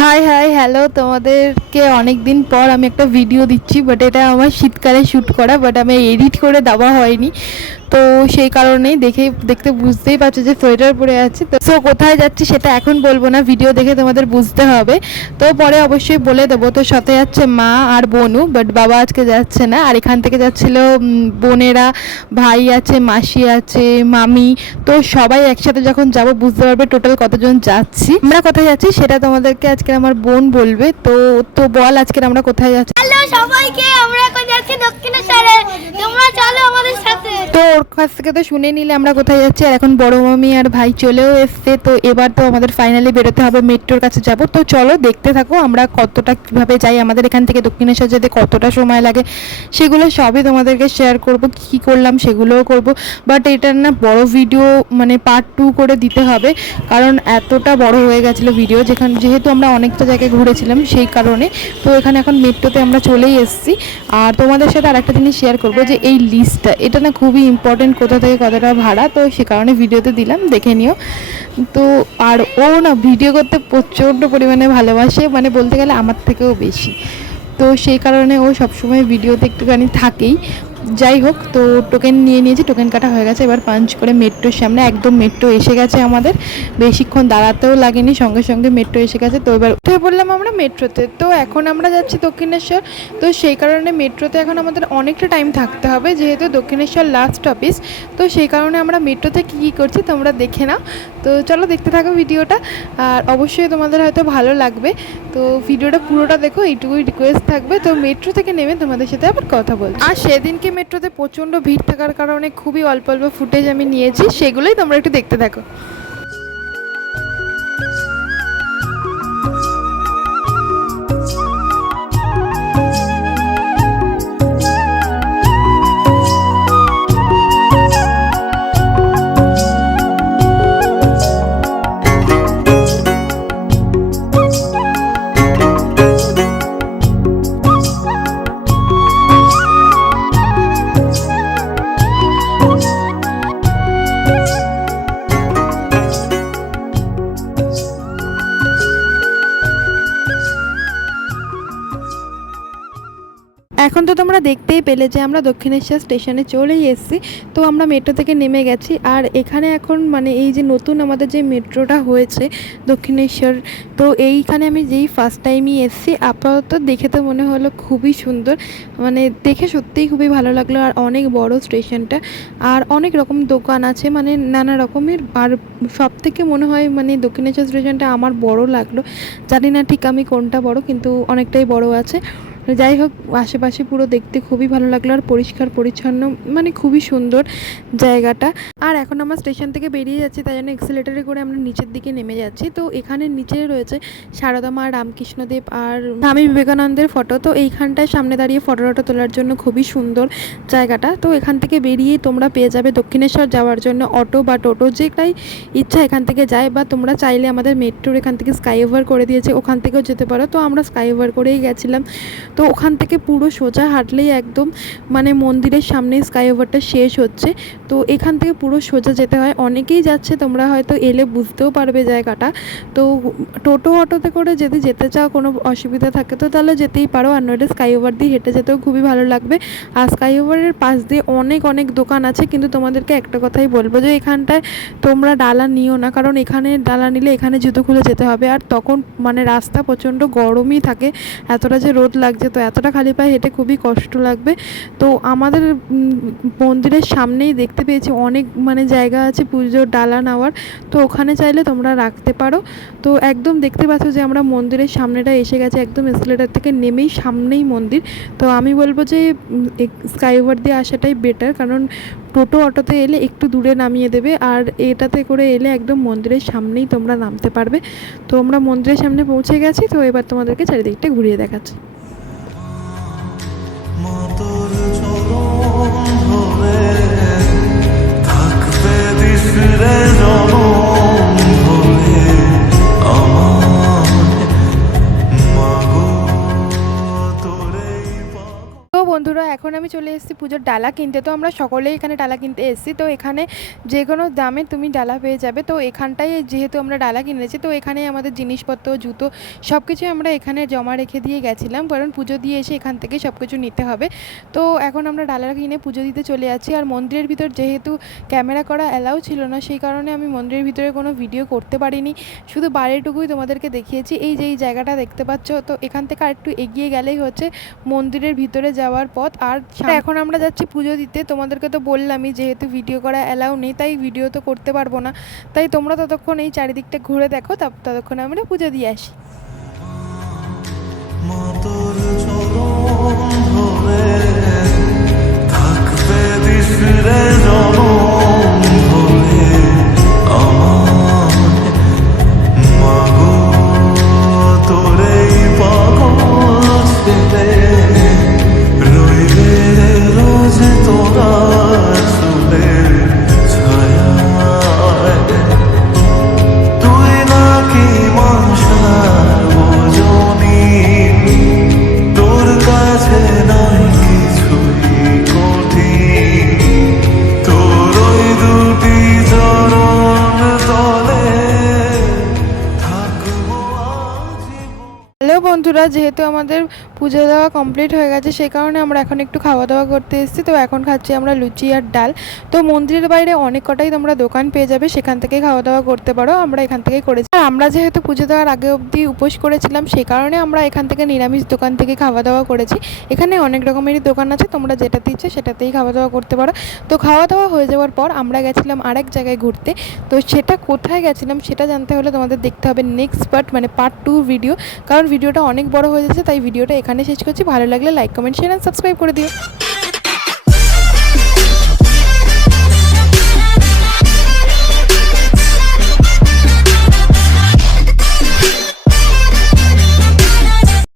High hi hello, তোমাদেরকে অনেক দিন পর আমি একটা ভিডিও দিচ্ছি, বাট এটা আমার শীতকালে শ্যুট করা, বাট আমি এডিট করে দেওয়া হয়নি। তো সেই কারণেই দেখতে বুঝতেই পারছো যে সোয়েটার পরে আছি। তো সো কোথায় যাচ্ছি সেটা এখন বলবো না, ভিডিও দেখে তোমাদের বুঝতে হবে। তো পরে অবশ্যই বলে দেবো। তো সাথে যাচ্ছে মা আর বোনু, বাট বাবা আজকে যাচ্ছে না। আর এখান থেকে যাচ্ছিল বোনেরা, ভাই আছে, মাসি আছে, মামি। তো সবাই একসাথে যখন যাব বুঝতে পারবে টোটাল কতজন যাচ্ছি। আমরা কোথায় যাচ্ছি সেটা তোমাদেরকে আজকে আমার বোন বলবে। তো তো বল আজকে আমরা কোথায় যাচ্ছি। হ্যালো সবাইকে, আমরা এখন যাচ্ছি দক্ষিণেশ্বরে, তোমরা চলো আমাদের সাথে। তো ওর কাছ থেকে তো শুনে নিলে আমরা কোথায় যাচ্ছি। আর এখন বড় মামি আর ভাই চলেও এসছে। তো এবার তো আমাদের ফাইনালি বেরোতে হবে, মেট্রোর কাছে যাব। তো চলো দেখতে থাকো আমরা কতটা কীভাবে যাই, আমাদের এখান থেকে দক্ষিণেশ্বর যেতে কতটা সময় লাগে সেগুলো সবই তোমাদেরকে শেয়ার করব। কী করলাম সেগুলোও করব, বাট এটার না বড় ভিডিও মানে পার্ট 2 করে দিতে হবে, কারণ এতটা বড় হয়ে গেছিলো ভিডিও। যেহেতু আমরা অনেকটা জায়গায় ঘুরেছিলাম সেই কারণে। তো এখানে এখন মেট্রোতে আমরা চলেই এসেছি। আর তোমাদের সাথে আর একটা জিনিস শেয়ার করবো, যে এই লিস্টটা এটা না খুবই ইম্পর্টেন্ট, কোথা থেকে কতটা ভাড়া। তো সে কারণে ভিডিওতে দিলাম, দেখে নিও। তো আর ও না ভিডিও করতে প্রচণ্ড পরিমাণে ভালোবাসে, মানে বলতে গেলে আমার থেকেও বেশি। তো সেই কারণে ও সবসময় ভিডিওতে একটুখানি থাকেই। যাই হোক, তো টোকেন নিয়ে নিয়েছি, টোকেন কাটা হয়ে গেছে। এবার পাঞ্চ করে মেট্রোর সামনে, একদম মেট্রো এসে গেছে আমাদের, বেশিক্ষণ দাঁড়াতেও লাগেনি, সঙ্গে সঙ্গে মেট্রো এসে গেছে। তো এবার উঠে পড়লাম আমরা মেট্রোতে। তো এখন আমরা যাচ্ছি দক্ষিণেশ্বর। তো সেই কারণে মেট্রোতে এখন আমাদের অনেকটা টাইম থাকতে হবে, যেহেতু দক্ষিণেশ্বর লাস্ট অফিস। তো সেই কারণে আমরা মেট্রোতে কী করছি তোমরা দেখে নাও। তো চলো দেখতে থাকো ভিডিওটা, আর অবশ্যই তোমাদের হয়তো ভালো লাগবে। তো ভিডিওটা পুরোটা দেখো, এইটুকুই রিকোয়েস্ট থাকবে। তো মেট্রো থেকে নেমে তোমাদের সাথে আবার কথা বলছি। আর সেদিনকে মেট্রোতে প্রচণ্ড ভিড় থাকার কারণে খুবই অল্প অল্প ফুটেজ আমি নিয়েছি, সেগুলোই তোমরা একটু দেখতে থাকো। এখন তো তোমরা দেখতেই পেলে যে আমরা দক্ষিণেশ্বর স্টেশনে চলেই এসেছি। তো আমরা মেট্রো থেকে নেমে গেছি। আর এখানে এখন মানে এই যে নতুন আমাদের যে মেট্রোটা হয়েছে দক্ষিণেশ্বর, তো এইখানে আমি যেই ফার্স্ট টাইমই এসেছি, আপাতত দেখে তো মনে হলো খুবই সুন্দর, মানে দেখে সত্যিই খুবই ভালো লাগলো। আর অনেক বড় স্টেশনটা, আর অনেক রকম দোকান আছে, মানে নানা রকমের। আর সব থেকে মনে হয় মানে দক্ষিণেশ্বর স্টেশনটা আমার বড় লাগলো, জানি না ঠিক আমি কোনটা বড়, কিন্তু অনেকটাই বড় আছে। যাই হোক, আশেপাশে পুরো দেখতে খুবই ভালো লাগলো, আর পরিষ্কার পরিচ্ছন্ন, মানে খুবই সুন্দর জায়গাটা। আর এখন আমরা স্টেশন থেকে বেরিয়ে যাচ্ছি, তাই জন্য এক্সিলেটারে করে আমরা নিচের দিকে নেমে যাচ্ছি। তো এখানে নিচে রয়েছে সারদা মা, রামকৃষ্ণদেব আর স্বামী বিবেকানন্দের ফটো। তো এইখানটায় সামনে দাঁড়িয়ে ফটো তোলার জন্য খুবই সুন্দর জায়গাটা। তো এখান থেকে বেরিয়েই তোমরা পেয়ে যাবে দক্ষিণেশ্বর যাওয়ার জন্য অটো বা টোটো, যেটাই ইচ্ছা এখান থেকে যায়। বা তোমরা চাইলে আমাদের মেট্রোর এখান থেকে স্কাই ওভার করে দিয়েছে, ওখান থেকেও যেতে পারো। তো আমরা স্কাই ওভার করেই গেছিলাম। তো ওখান থেকে পুরো সোজা হাঁটলেই একদম মানে মন্দিরের সামনে স্কাই ওভারটা শেষ হচ্ছে। তো এখান থেকে পুরো সোজা যেতে হয়, অনেকেই যাচ্ছে, তোমরা হয়তো এলে বুঝতেও পারবে জায়গাটা। তো টোটো অটোতে করে যদি যেতে চাও, কোনো অসুবিধা থাকে তো তাহলে যেতেই পারো, আর নইলে স্কাই ওভার দিয়ে হেঁটে যেতেও খুবই ভালো লাগবে। আর স্কাই ওভারের পাশ দিয়ে অনেক অনেক দোকান আছে, কিন্তু তোমাদেরকে একটা কথাই বলবো যে এখানটায় তোমরা ডালা নিও না, কারণ এখানে ডালা নিলে এখানে জুতো খুলে যেতে হবে। আর তখন মানে রাস্তা প্রচণ্ড গরমই থাকে, এতটা যে রোদ লাগছে, তো এতটা খালি পায়ে হেঁটে খুবই কষ্ট লাগবে। তো আমাদের মন্দিরের সামনেই দেখতে পেয়েছি অনেক মানে জায়গা আছে পুজোর ডালা নেওয়ার, তো ওখানে চাইলে তোমরা রাখতে পারো। তো একদম দেখতে পাচ্ছ যে আমরা মন্দিরের সামনেটা এসে গেছে, একদম এসকেলেটার থেকে নেমেই সামনেই মন্দির। তো আমি বলবো যে স্কাই ওভার দিয়ে আসাটাই বেটার, কারণ টোটো অটোতে এলে একটু দূরে নামিয়ে দেবে, আর এটাতে করে এলে একদম মন্দিরের সামনেই তোমরা নামতে পারবে। তো আমরা মন্দিরের সামনে পৌঁছে গেছি। তো এবার তোমাদেরকে চারিদিকটা ঘুরিয়ে দেখাচ্ছি। বন্ধুরা, এখন আমি চলে এসেছি পুজোর ডালা কিনতে। তো আমরা সকলেই এখানে ডালা কিনতে এসেছি। তো এখানে যে কোনো দামে তুমি ডালা পেয়ে যাবে। তো এখানটায় যেহেতু আমরা ডালা কিনেছি, তো এখানেই আমাদের জিনিসপত্র, জুতো সব কিছুই আমরা এখানে জমা রেখে দিয়ে গেছিলাম, কারণ পুজো দিয়ে এসে এখান থেকে সব কিছু নিতে হবে। তো এখন আমরা ডালা কিনে পুজো দিতে চলে যাচ্ছি। আর মন্দিরের ভিতর যেহেতু ক্যামেরা করা অ্যালাউ ছিল না, সেই কারণে আমি মন্দিরের ভিতরে কোনো ভিডিও করতে পারিনি, শুধু বাইরেটুকুই তোমাদেরকে দেখিয়েছি। এই যে এই জায়গাটা দেখতে পাচ্ছ, তো এখান থেকে আর একটু এগিয়ে গেলেই হচ্ছে মন্দিরের ভিতরে যাওয়ার পথ। আর এখন আমরা যাচ্ছি পুজো দিতে। তোমাদেরকে তো বললামই যেহেতু ভিডিও করা অ্যালাউ নেই, তাই ভিডিও তো করতে পারবো না। তাই তোমরা ততক্ষণ এই চারিদিকটা ঘুরে দেখো, ততক্ষণ আমরা পুজো দিয়ে আসি। হ্যালো বন্ধুরা, যেহেতু আমাদের পুজো দেওয়া কমপ্লিট হয়ে গেছে, সেই কারণে আমরা এখন একটু খাওয়া দাওয়া করতে এসেছি। তো এখন খাচ্ছি আমরা লুচি আর ডাল। তো মন্দিরের বাইরে অনেক কটাই তোমরা দোকান পেয়ে যাবে, সেখান থেকেই খাওয়া দাওয়া করতে পারো। আমরা এখান থেকেই করেছি। আর আমরা যেহেতু পুজো দেওয়ার আগে অবধি উপোস করেছিলাম, সেই কারণে আমরা এখান থেকে নিরামিষ দোকান থেকে খাওয়া দাওয়া করেছি। এখানে অনেক রকমেরই দোকান আছে, তোমরা যেটাতে ইচ্ছে সেটাতেই খাওয়া দাওয়া করতে পারো। তো খাওয়া দাওয়া হয়ে যাওয়ার পর আমরা গেছিলাম আরেক জায়গায় ঘুরতে। তো সেটা কোথায় গেছিলাম সেটা জানতে হলে তোমাদের দেখতে হবে নেক্সট পার্ট 2 ভিডিও, কারণ ভিডিওটা অনেক বড় হয়ে যাচ্ছে। তাই ভিডিওটা এখানে শেষ করছি। ভালো লাগলে like, comment, share and subscribe করে দিও।